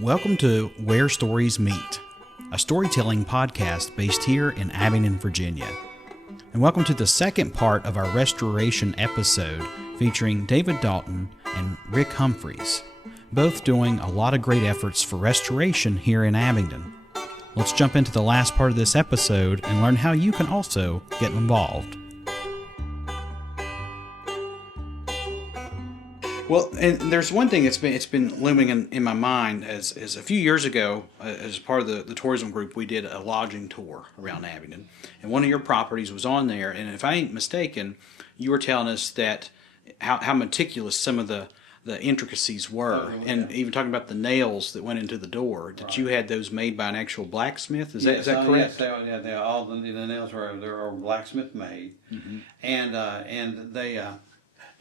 Welcome to Where Stories Meet, a storytelling podcast based here in Abingdon, Virginia. And welcome to the second part of our restoration episode featuring David Dalton and Rick Humphries, both doing a lot of great efforts for restoration here in Abingdon. Let's jump into the last part of this episode and learn how you can also get involved. Well, and there's one thing it's been looming in my mind as a few years ago, as part of the tourism group, we did a lodging tour around Abingdon, and one of your properties was on there. And if I ain't mistaken, you were telling us that how meticulous some of the intricacies were, and even talking about the nails that went into the door. That you had those made by an actual blacksmith. Is that correct? Yes, they all the nails were blacksmith made, and they.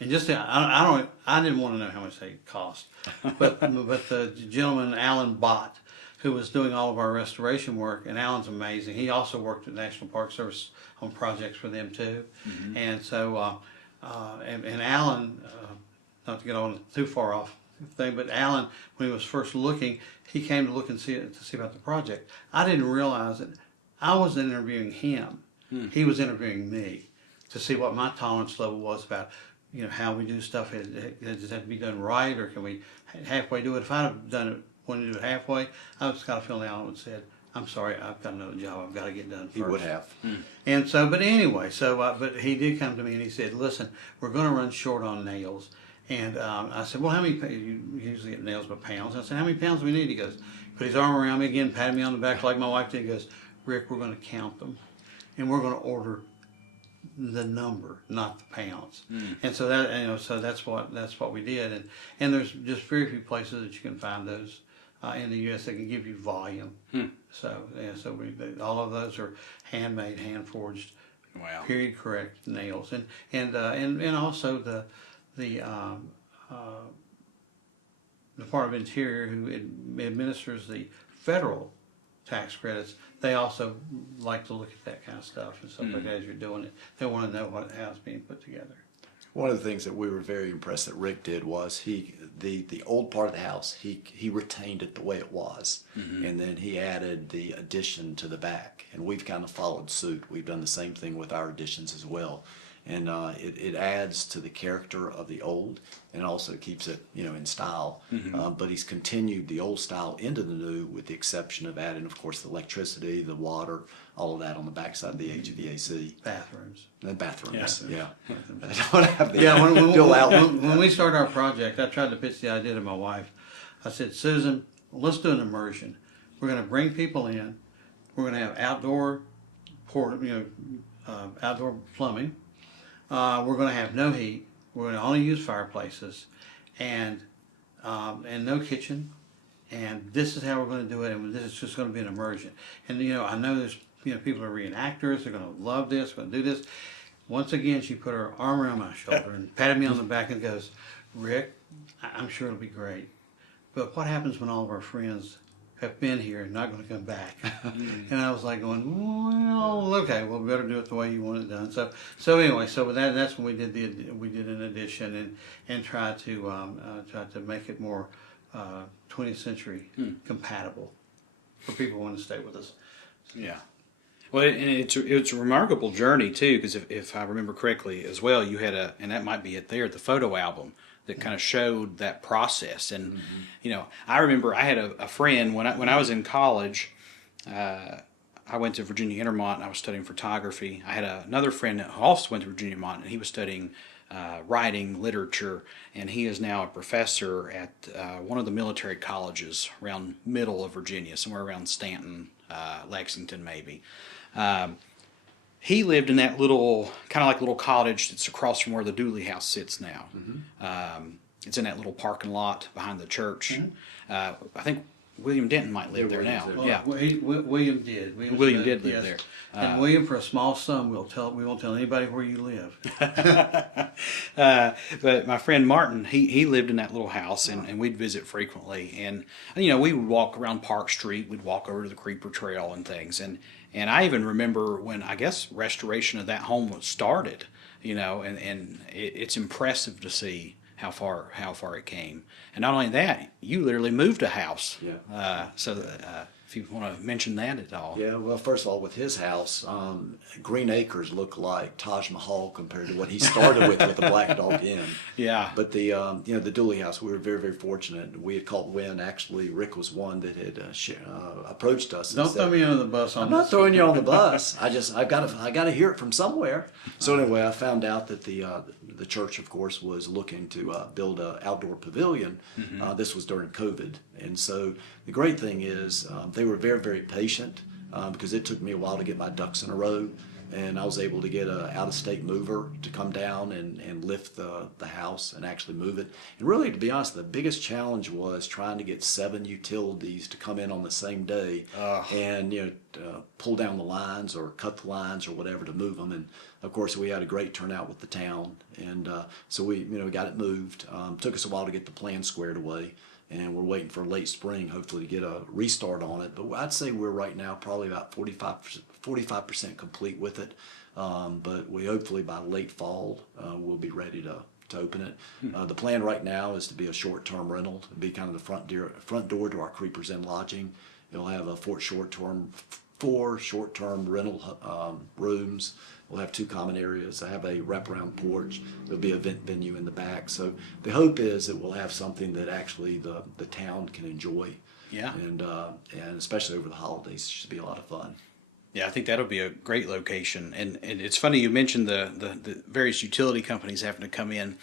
And just I didn't want to know how much they cost, but the gentleman Alan Bott, who was doing all of our restoration work, and Alan's amazing. He also worked at National Park Service on projects for them too, and so and Alan, not to get on too far off thing, but Alan, when he was first looking, he came to look and see about the project. I didn't realize that I was interviewing him. He was interviewing me to see what my tolerance level was about. You know, how we do stuff. Does it have to be done right, or can we halfway do it? If I'd have wanted to do it halfway, I was kind of feeling Alan would have said, "I'm sorry, I've got another job. I've got to get done first." He would have. And so, but anyway, but he did come to me and he said, "Listen, we're going to run short on nails." And I said, "Well, how many? You usually get nails by pounds." I said, "How many pounds do we need?" He goes, put his arm around me again, patted me on the back like my wife did. He goes, "Rick, we're going to count them, and we're going to order the number, not the pounds." And so that's what we did, and there's just very few places that you can find those in the U.S. that can give you volume. So all of those are handmade, hand forged, period correct nails, and also the Department of Interior, who administers the federal tax credits, they also like to look at that kind of stuff and stuff like that as you're doing it. They want to know how it's being put together. One of the things that we were very impressed that Rick did was the old part of the house, he retained it the way it was, and then he added the addition to the back, and we've kind of followed suit. We've done the same thing with our additions as well, and it adds to the character of the old, and also keeps it in style. But he's continued the old style into the new, with the exception of adding, of course, the electricity, the water, all of that on the backside of the HVAC. Bathrooms. The bathrooms, Yeah. I don't have the when we started our project, I tried to pitch the idea to my wife. I said, "Susan, let's do an immersion. We're going to bring people in. We're going to have outdoor plumbing. We're going to have no heat. We're going to only use fireplaces, and no kitchen. And this is how we're going to do it. And this is just going to be an immersion. And I know there's people are reenactors. They're going to love this. Going to do this." Once again, she put her arm around my shoulder and patted me on the back and goes, "Rick, I'm sure it'll be great. But what happens when all of our friends have been here and not going to come back?" And I was like going, "Well, okay, well, we better do it the way you want it done." So anyway, with that's when we did an addition and tried to make it more 20th century compatible for people who want to stay with us. Yeah. Well, and it's a remarkable journey too, because if I remember correctly as well, you had and that might be it there, the photo album that kind of showed that process. And I remember I had a friend when I was in college. I went to Virginia Intermont and I was studying photography. I had another friend who also went to Virginia Intermont, and he was studying writing, literature, and he is now a professor at one of the military colleges around middle of Virginia, somewhere around Stanton, Lexington maybe. He lived in that little cottage that's across from where the Dooley House sits now. It's in that little parking lot behind the church. I think William Denton might live there now. Well, William did. William did live there. And William, for a small sum, we won't tell anybody where you live. But my friend Martin, he lived in that little house, and we'd visit frequently. And we would walk around Park Street. We'd walk over to the Creeper Trail and things. And I even remember when, I guess, restoration of that home was started. And it's impressive to see how far it came. And not only that, you literally moved a house. Yeah. If you want to mention that at all. Yeah, well, first of all, with his house, Green Acres looked like Taj Mahal compared to what he started with the Black Dog Inn. Yeah. But the the Dooley house, we were very, very fortunate. We had caught wind. Actually, Rick was one that had approached us. Don't throw me under the bus on I'm this. not throwing you on the bus. I got to hear it from somewhere. So anyway, I found out that the church, of course, was looking to build an outdoor pavilion. This was during COVID, and so the great thing is they were very, very patient because it took me a while to get my ducks in a row, and I was able to get an out-of-state mover to come down and lift the house and actually move it. And really, to be honest, the biggest challenge was trying to get 7 utilities to come in on the same day and pull down the lines or cut the lines or whatever to move them. And of course, we had a great turnout with the town, and so we got it moved. Took us a while to get the plan squared away, and we're waiting for late spring, hopefully, to get a restart on it. But I'd say we're right now probably about 45% complete with it. But we hopefully by late fall we'll be ready to open it. The plan right now is to be a short-term rental. It'll be kind of the front door to our Creepers Inn lodging. It'll have 4 short-term rental rooms. We'll have 2 common areas. I have a wraparound porch. There'll be an event venue in the back. So the hope is that we'll have something that actually the town can enjoy. Yeah. And especially over the holidays, it should be a lot of fun. Yeah, I think that'll be a great location. And it's funny you mentioned the various utility companies having to come in.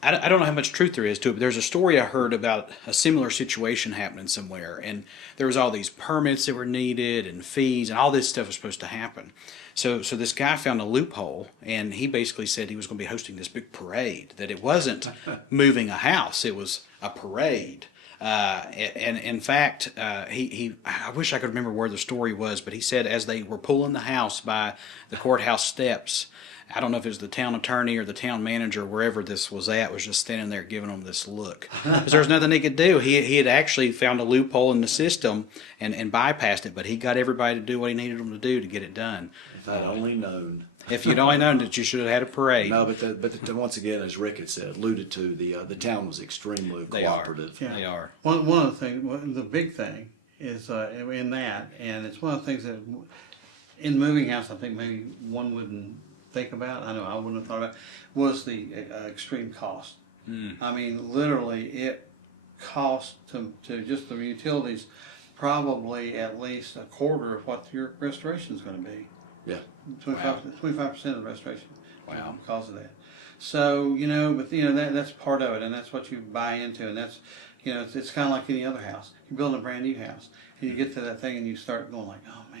I don't know how much truth there is to it, but there's a story I heard about a similar situation happening somewhere, and there was all these permits that were needed and fees, and all this stuff was supposed to happen. So this guy found a loophole, and he basically said he was going to be hosting this big parade, that it wasn't moving a house, it was a parade. And in fact, I wish I could remember where the story was, but he said as they were pulling the house by the courthouse steps, I don't know if it was the town attorney or the town manager, wherever this was at, was just standing there giving them this look. Because there was nothing he could do. He had actually found a loophole in the system and bypassed it, but he got everybody to do what he needed them to do to get it done. If I'd only known. If you'd only known that you should have had a parade. No, but once again, as Rick had said, alluded to, the town was extremely cooperative. They are. One of the things, the big thing is in that, and it's one of the things that in moving house, I think maybe one wouldn't think about. I know I wouldn't have thought about, was the extreme cost. I mean, literally, it cost to just the utilities probably at least a quarter of what your restoration is going to be. Yeah. 25% of the restoration. Wow. Because of that. So, but that's part of it, and that's what you buy into, and that's, it's kind of like any other house. You build a brand new house, and you get to that thing, and you start going like, oh man,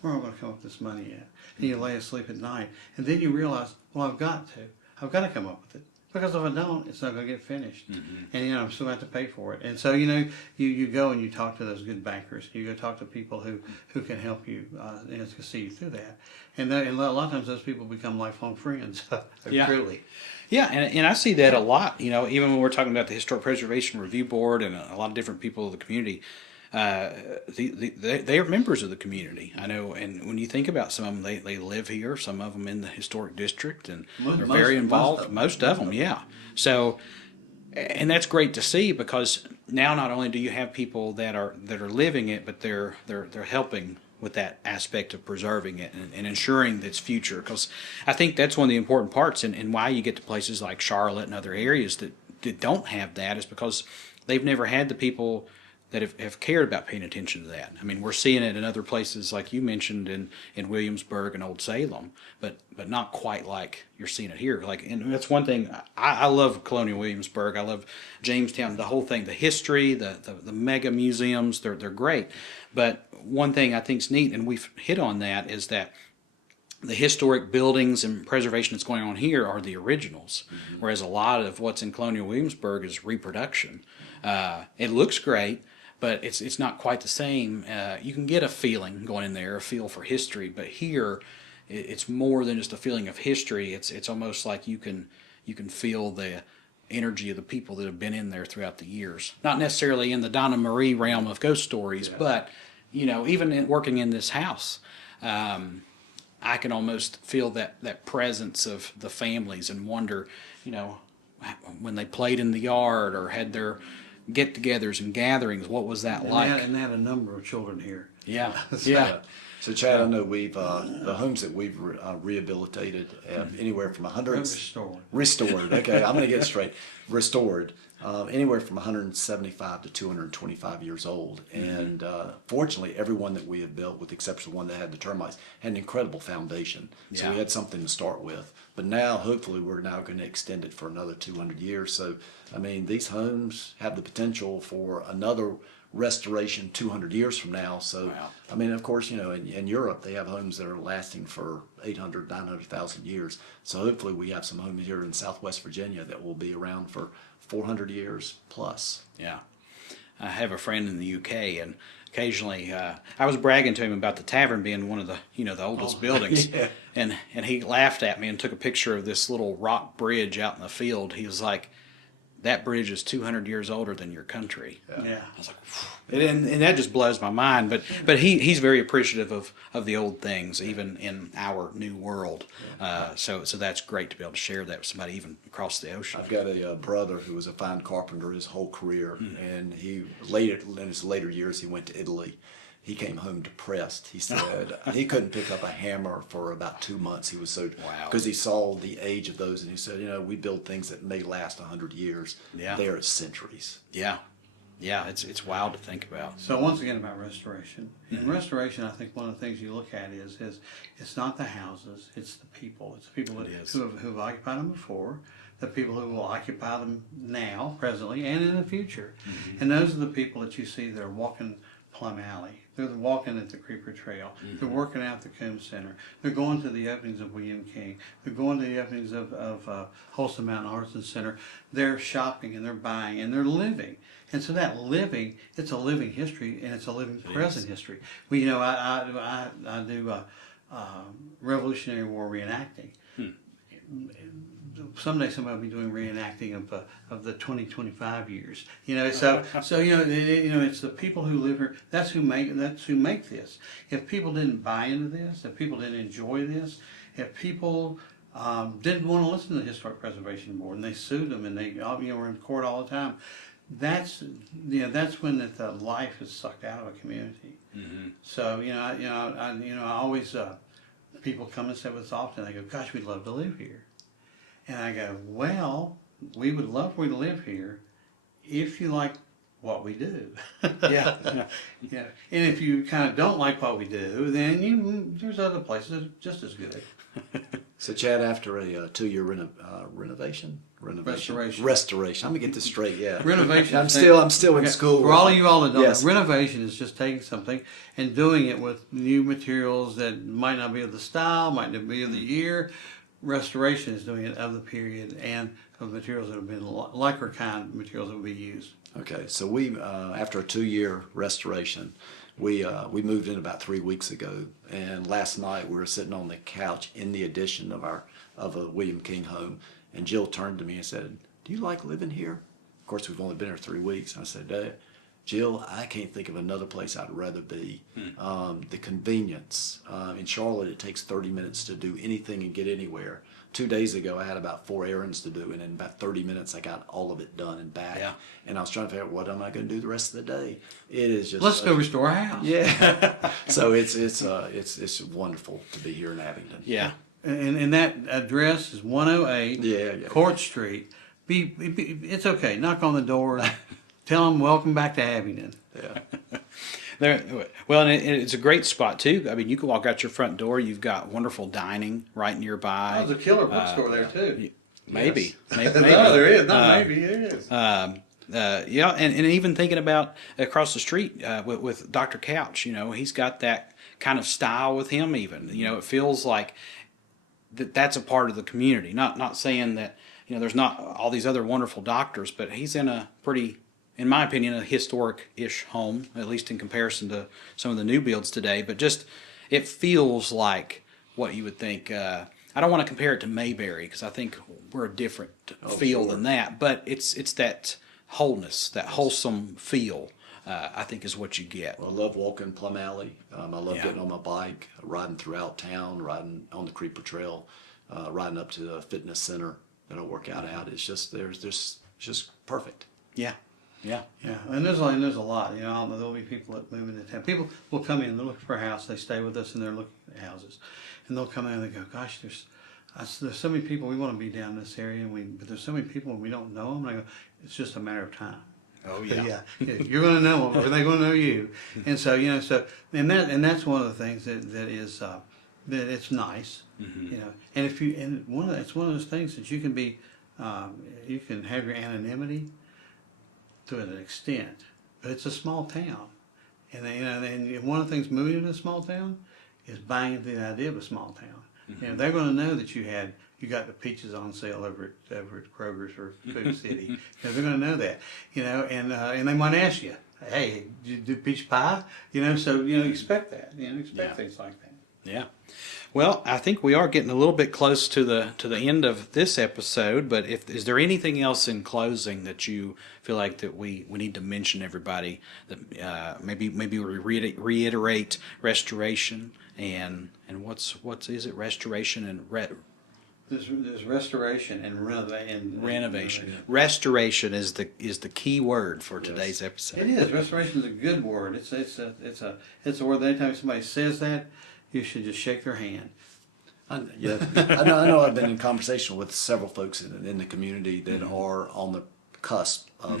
where am I going to come up with this money at? And you lay asleep at night, and then you realize, well, I've got to come up with it. Because if I don't, it's not going to get finished. And, I'm still going to have to pay for it. And so, you go and you talk to those good bankers. You go talk to people who can help you to see you through that. And a lot of times those people become lifelong friends. Yeah. Truly. Yeah, and I see that a lot, even when we're talking about the Historic Preservation Review Board and a lot of different people of the community. They are members of the community. I know, and when you think about some of them, they live here. Some of them in the historic district, and they're very involved. Most of them, yeah. So, and that's great to see, because now not only do you have people that are living it, but they're helping with that aspect of preserving it and ensuring its future. Because I think that's one of the important parts, and why you get to places like Charlotte and other areas that don't have that, is because they've never had the people that have cared about paying attention to that. I mean, we're seeing it in other places, like you mentioned, in Williamsburg and Old Salem, but not quite like you're seeing it here. And that's one thing, I love Colonial Williamsburg. I love Jamestown, the whole thing, the history, the mega museums, they're great. But one thing I think's neat, and we've hit on that, is that the historic buildings and preservation that's going on here are the originals, whereas a lot of what's in Colonial Williamsburg is reproduction. It looks great, but it's not quite the same. You can get a feeling going in there, a feel for history, but here it's more than just a feeling of history. It's almost like you can feel the energy of the people that have been in there throughout the years. Not necessarily in the Donna Marie realm of ghost stories, but even working in this house, I can almost feel that presence of the families and wonder, when they played in the yard or had their get-togethers and gatherings. What was that like? And they had a number of children here. Yeah, So- yeah. So Chad, I know we've the homes that we've rehabilitated anywhere from 100 restored. Okay, I'm going to get it straight. Restored anywhere from 175 to 225 years old, and fortunately, everyone that we have built, with the exception of one that had the termites, had an incredible foundation. So Yeah. we had something to start with. But now, hopefully, we're now going to extend it for another 200 years. So, I mean, these homes have the potential for another restoration 200 years from now. So, Wow. I mean, of course, you know, in Europe, they have homes that are lasting for 800, 900,000 years. So hopefully we have some homes here in Southwest Virginia that will be around for 400 years plus. Yeah. I have a friend in the UK, and occasionally I was bragging to him about the tavern being one of the, the oldest buildings. Yeah. And he laughed at me and took a picture of this little rock bridge out in the field. He was like, that bridge is 200 years older than your country. Yeah. I was like, and that just blows my mind. But he's very appreciative of the old things, even in our new world. So that's great to be able to share that with somebody even across the ocean. I've got a brother who was a fine carpenter his whole career, and in his later years, he went to Italy. He came home depressed. He said he couldn't pick up a hammer for about 2 months. He was so, Wow. because he saw the age of those, and he said, we build things that may last 100 years. Yeah. They are centuries. Yeah. Yeah, it's wild to think about. So once again about restoration. In restoration, I think one of the things you look at is it's not the houses, it's the people. It's the people It is. who've occupied them before, the people who will occupy them now, presently, and in the future. And those are the people that you see that are walking Plum Alley. They're walking at the Creeper Trail. They're working out at the Coombs Center. They're going to the openings of William King. They're going to the openings of Wholesome Mountain Arts and Center. They're shopping and they're buying and they're living. And so that living, it's a living history and it's a living present history. We, I do Revolutionary War reenacting. Someday somebody will be doing reenacting of the 2025 years. It's the people who live here. That's who make this. If people didn't buy into this, if people didn't enjoy this, if people didn't want to listen to the Historic Preservation Board and they sued them and they were in court all the time, that's when the life is sucked out of a community. So I always people come and sit with us often. They go, "Gosh, we'd love to live here." And I go, well, we would love for you to live here if you like what we do. Yeah. Yeah. And if you kind of don't like what we do, then there's other places that are just as good. So Chad, after a 2-year restoration. I'm gonna get this straight. Yeah, Renovation. I'm still in school. For all of you all that don't Yes. know, renovation is just taking something and doing it with new materials that might not be of the style, might not be of the year. Restoration is doing it of the period and of materials that have been lacquer kind materials that will be used. Okay, so we after a 2-year restoration, we moved in about 3 weeks ago, and last night we were sitting on the couch in the addition of a William King home, and Jill turned to me and said, "Do you like living here?" Of course, we've only been here 3 weeks. And I said, Jill, I can't think of another place I'd rather be. The convenience. In Charlotte, it takes 30 minutes to do anything and get anywhere. 2 days ago, I had about 4 errands to do, and in about 30 minutes, I got all of it done and back. Yeah. And I was trying to figure out what am I going to do the rest of the day. It is just Let's go restore a house. Yeah. So it's wonderful to be here in Abingdon. Yeah. And that address is 108 Yeah. Court Street. It's okay. Knock on the door. Tell them welcome back to Abingdon. Yeah. Well, and it's a great spot too. I mean, you can walk out your front door. You've got wonderful dining right nearby. There's a killer bookstore there too. Maybe. No, there is. No, maybe there is. Yeah, and even thinking about across the street with Dr. Couch, he's got that kind of style with him. Even it feels like that's a part of the community. Not saying that there's not all these other wonderful doctors, but he's in a pretty, in my opinion, a historic-ish home, at least in comparison to some of the new builds today. But just it feels like what you would think. I don't want to compare it to Mayberry because I think we're a different feel sure. than that. But it's that wholeness, that wholesome feel, I think is what you get. Well, I love walking Plum Alley. I love Yeah. getting on my bike, riding throughout town, riding on the Creeper Trail, riding up to the fitness center. that'll work out. It's just it's just perfect. Yeah. Yeah. Yeah, and there's a lot. You know, there'll be people that move into town. People will come in, they're looking for a house. They stay with us, and they're looking at houses, and they'll come in and they go, "Gosh, there's so many people. We want to be down in this area, but there's so many people and we don't know them." And I go, "It's just a matter of time." Oh But yeah. yeah, you're going to know them, or they're going to know you. And so and that's one of the things that is that it's nice, you know. And it's one of those things that you can be, you can have your anonymity to an extent, but it's a small town, and and one of the things moving into a small town is buying into the idea of a small town. You know, they're going to know that you got the peaches on sale over at Kroger's or Food City. They're going to know that, you know, and they might ask you, "Hey, did you do peach pie?" You know, so expect that, expect things like that. Yeah. Well, I think we are getting a little bit close to the end of this episode, but is there anything else in closing that you feel like that we need to mention everybody, that maybe we reiterate restoration and what's is it restoration and There's restoration and renovation. Restoration is the key word for today's episode. It is. Restoration is a good word. It's a word that anytime somebody says that, you should just shake their hand. I know I've been in conversation with several folks in the community that are on the cusp of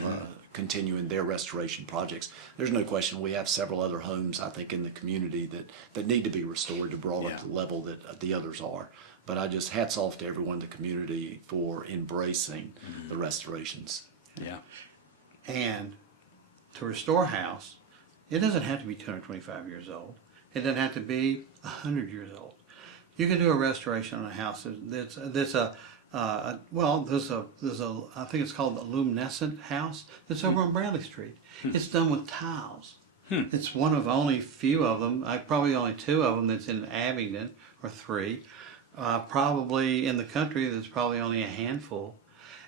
continuing their restoration projects. There's no question we have several other homes, I think, in the community that need to be restored to brought up to the level that the others are. But I just hats off to everyone in the community for embracing the restorations. Yeah. And to restore a house, it doesn't have to be 225 years old. It doesn't have to be 100 years old. You can do a restoration on a house there's a I think it's called the luminescent house that's over on Bradley Street. It's done with tiles. It's one of only few of them. Probably only two of them that's in Abingdon, or three. Probably in the country, there's probably only a handful.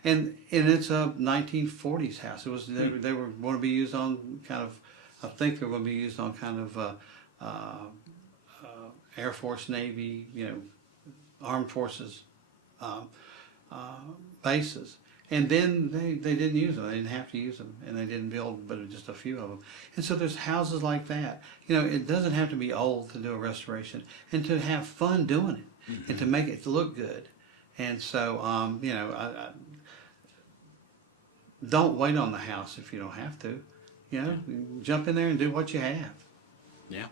And it's a 1940s house. It was they were going to be used on kind of, I think they were going to be used on kind of Air Force, Navy, Armed Forces bases. And then they didn't use them. They didn't have to use them, and they didn't build but just a few of them. And so there's houses like that. It doesn't have to be old to do a restoration, and to have fun doing it, and to make it look good. And so, I don't wait on the house if you don't have to. Jump in there and do what you have. Yeah.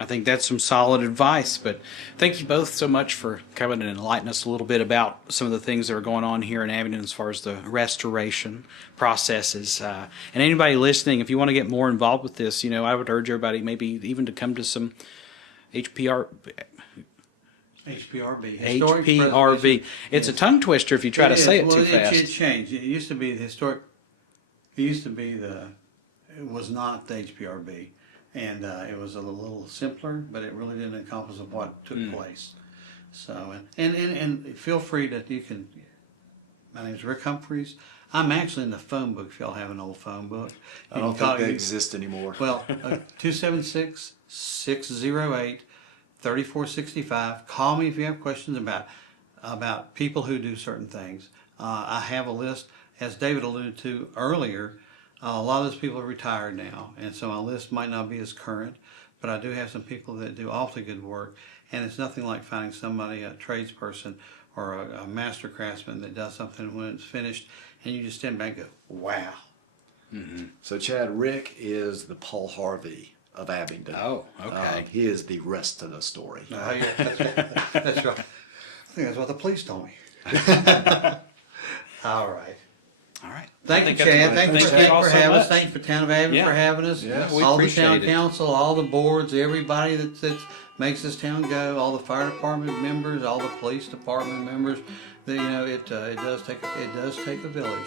I think that's some solid advice, but thank you both so much for coming and enlightening us a little bit about some of the things that are going on here in Abingdon as far as the restoration processes. And anybody listening, if you want to get more involved with this, I would urge everybody maybe even to come to some HPRB. HPRB. It's a tongue twister if you try to say it too fast. It changed. It used to be the historic. It used to be It was not the HPRB. And it was a little simpler, but it really didn't encompass of what took place. So, and feel free that you can. My name's Rick Humphries. I'm actually in the phone book if y'all have an old phone book. I don't think they exist anymore. Well, 276-608-3465. Call me if you have questions about people who do certain things. I have a list, as David alluded to earlier. A lot of those people are retired now, and so my list might not be as current, but I do have some people that do awfully good work, and it's nothing like finding somebody, a tradesperson or a master craftsman that does something when it's finished, and you just stand back and go, wow. Mm-hmm. So, Chad, Rick is the Paul Harvey of Abingdon. Oh, okay. He is the rest of the story. Yeah, that's right. I think that's what the police told me. All right. All right. Thank you, Chad. Thank you for having us. Thank you for Town of Abingdon for having us. Yeah, we all the appreciate town it. council, all the boards, everybody that makes this town go, all the fire department members, all the police department members. It does take a village.